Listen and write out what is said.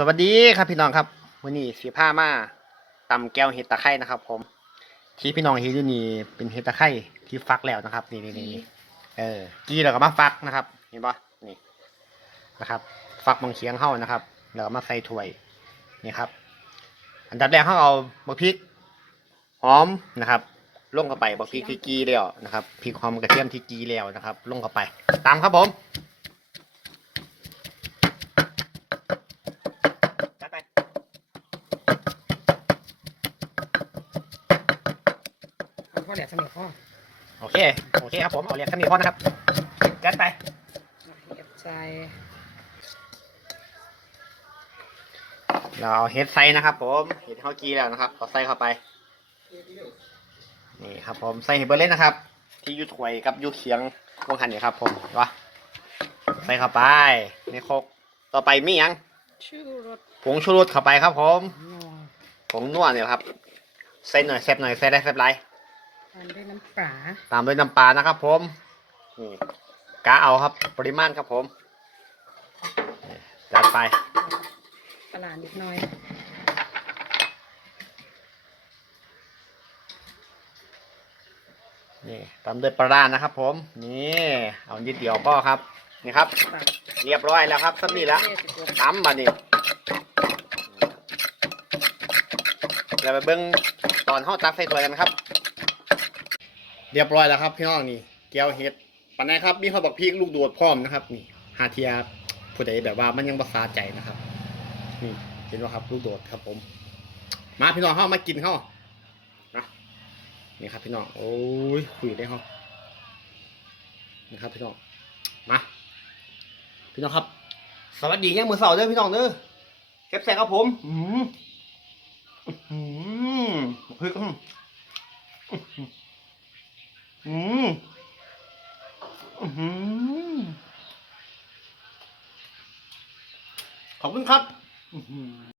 สวัสดีครับพี่น้องครับวันนี้สีผ้ามาตำแก้วเห็ดตะไคร่นะครับ ผม ที่พี่น้องเห็นอยู่นี่เป็นเห็ดตะไคร่ที่ฟักแล้วนะครับ นี่นี่นี่นี่เออกี้แล้วก็มาฟักนะครับ เห็นปะนี่นะครับ ฟักบางเคียงเข้านะครับแล้วก็มาใส่ถ้วยนี่ครับ อันดับแรกเขาเอาบะพริกหอมนะครับลงเข้าไปบะพริกที่กีแล้วนะครับพริกหอมกระเทียมที่กีแล้วนะครับลงเข้าไปตามครับผมจัดไป เอา พ่อแหลมเสมอพ่อโอเค โอเคครับผมเอาเรียกขมีพอนะครับจัดไปเห็ดใจเราเอาเห็ดใส่นะครับ ผมเห็ดข้าวกีแล้วนะครับเอาใส่เข้าไป นี่ครับผมใส่เห็ดเบอร์เล่นนะครับ ที่อยูถวยกับอยูเคียงวงหันนี่ครับ ผมวะใส่เข้าไปในโครกต่อไปมีหยังชื่อรสผงชูรสเข้าไปครับผมนัวผงนวดเนี่ยครับใส่หน่อยแซ่บหน่อยใส่ได้แซ่บไร ทานด้วยน้ำปลาตามด้วยน้ำปลานะครับ ผมนี่กะเอาครับ ปริมาณครับผมนี่จัดไปปลาร้านิดหน่อยนี่ตามด้วยปลาร้านะครับ ผมนี่เอานิดเดียวพ่อครับนี่ครับตักเรียบร้อยแล้วครับสักนี่แล้วเทศตัวตำมานี่เราไปเบิ้งตอนห่อตักใส่ถ้วยกันครับ เรียบร้อยแล้วครับพี่น้องนี่แก้วเห็ดปันไหนครับ มีข้าวบักพริกลูกโดดพร้อมนะครับ นี่หาเทียผู้ใดแบบว่ามันยังบาซาใจนะครับ นี่เห็นไหมครับ ลูกโดดครับผม มาพี่น้องเข้ามากินเข้านะนี่ครับพี่น้องโอ้ยคุยได้เข้านี่ครับพี่น้องมาพี่น้องครับ สวัสดียังมือเสาร์เด้อพี่น้องเด้อเก็บแสงครับผมอืมอืมฮ้ยอืม อืมอืมขอบคุณครับอื้อหือ